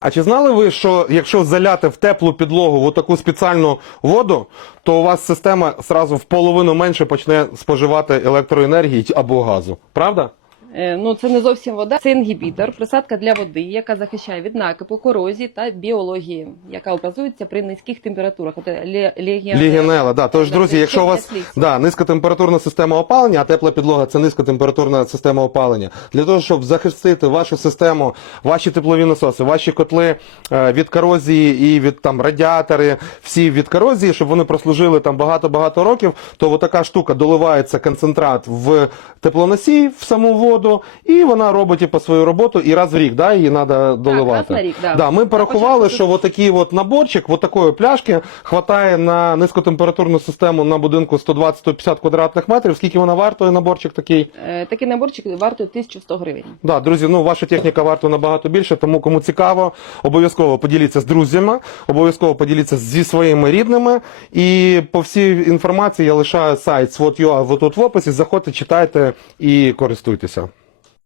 А чи знали ви, що якщо заляти в теплу підлогу в таку спеціальну воду, то у вас система сразу в половину менше почне споживати електроенергії або газу? Правда? Е, Ну, це не зовсім вода, це інгібітор, присадка для води, яка захищає від накипу, корозії та біології, яка образується при низьких температурах. Це ле- легіонела. Да. Тож, друзі, це якщо у вас да, низькотемпературна система опалення, а тепла підлога це низькотемпературна система опалення. Для того, щоб захистити вашу систему, ваші теплові насоси, ваші котли е, від корозії і від там радіатори, всі від корозії, щоб вони прослужили там багато-багато років, то отака штука доливається концентрат в теплоносій в саму воду, і вона робить типу, свою роботу, і раз в рік да, її треба доливати. раз на рік, да. Да, ми порахували, що отакий от наборчик, от такої пляшки хватає на низькотемпературну систему на будинку 120-150 квадратних метрів. Скільки вона вартує, наборчик такий? Е, Такий наборчик вартує 1100 гривень. Да, друзі, ну ваша техніка вартує набагато більше, тому кому цікаво, обов'язково поділіться з друзями, обов'язково поділіться зі своїми рідними. І по всій інформації я лишаю сайт SWOT.ua тут в описі. Заходьте, читайте і користуйтеся.